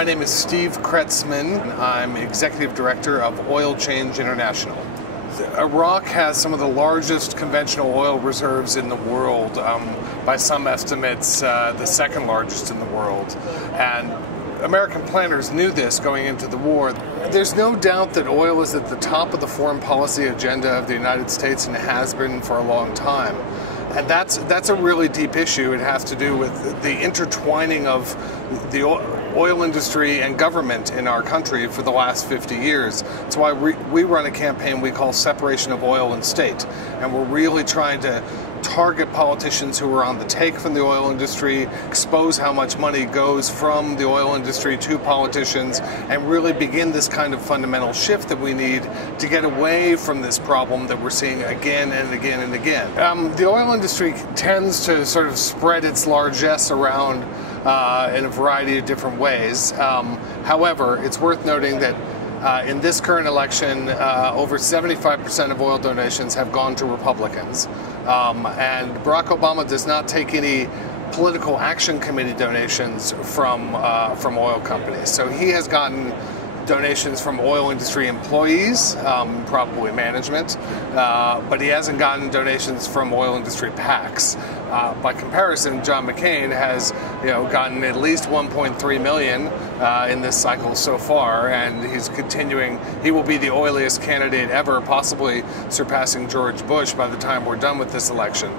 My name is Steve Kretzman. I'm Executive Director of Oil Change International. Iraq has some of the largest conventional oil reserves in the world, by some estimates the second largest in the world. And American planners knew this going into the war. There's no doubt that oil is at the top of the foreign policy agenda of the United States and has been for a long time. And that's a really deep issue. It has to do with the intertwining of the oil industry and government in our country for the last 50 years. That's why we run a campaign we call Separation of Oil and State. And we're really trying to target politicians who are on the take from the oil industry, expose how much money goes from the oil industry to politicians, and really begin this kind of fundamental shift that we need to get away from this problem that we're seeing again and again and again. The oil industry tends to sort of spread its largesse around in a variety of different ways. However, it's worth noting that in this current election, over 75% of oil donations have gone to Republicans. And Barack Obama does not take any political action committee donations from oil companies. So he has gotten donations from oil industry employees, probably management, but he hasn't gotten donations from oil industry PACs. By comparison, John McCain has gotten at least 1.3 million in this cycle so far, and he's continuing. He will be the oiliest candidate ever, possibly surpassing George Bush by the time we're done with this election.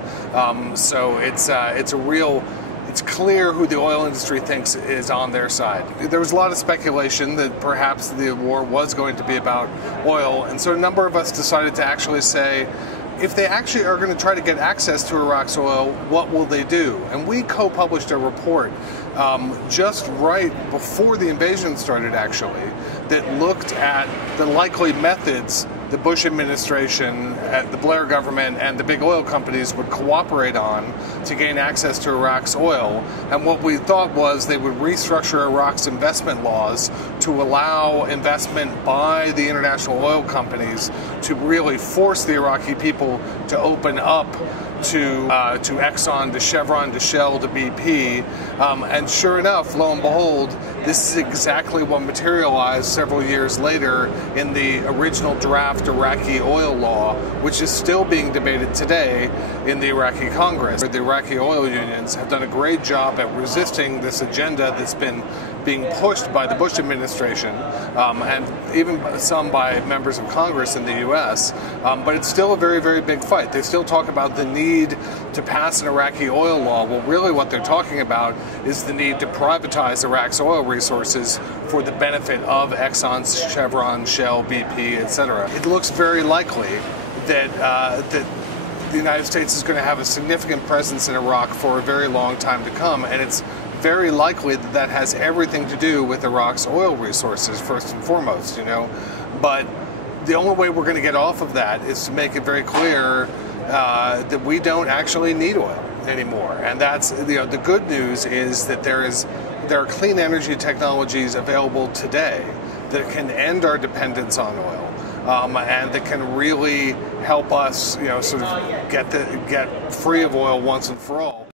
So it's clear who the oil industry thinks is on their side. There was a lot of speculation that perhaps the war was going to be about oil, and so a number of us decided to actually say, if they actually are going to try to get access to Iraq's oil, what will they do? And we co-published a report just right before the invasion started, actually, that looked at the likely methods the Bush administration, the Blair government, and the big oil companies would cooperate on to gain access to Iraq's oil. And what we thought was they would restructure Iraq's investment laws to allow investment by the international oil companies to really force the Iraqi people to open up to Exxon, to Chevron, to Shell, to BP. And sure enough, lo and behold, this is exactly what materialized several years later in the original draft Iraqi oil law, which is still being debated today in the Iraqi Congress. The Iraqi oil unions have done a great job at resisting this agenda that's been being pushed by the Bush administration, and even some by members of Congress in the U.S., but it's still a very, very big fight. They still talk about the need to pass an Iraqi oil law. Well, really what they're talking about is the need to privatize Iraq's oil resources for the benefit of Exxon, Chevron, Shell, BP, etc. It looks very likely that the United States is going to have a significant presence in Iraq for a very long time to come, and it's very likely that that has everything to do with Iraq's oil resources, first and foremost, But the only way we're going to get off of that is to make it very clear that we don't actually need oil anymore. And that's, the good news is that there are clean energy technologies available today that can end our dependence on oil. And that can really help us, sort of get free of oil once and for all.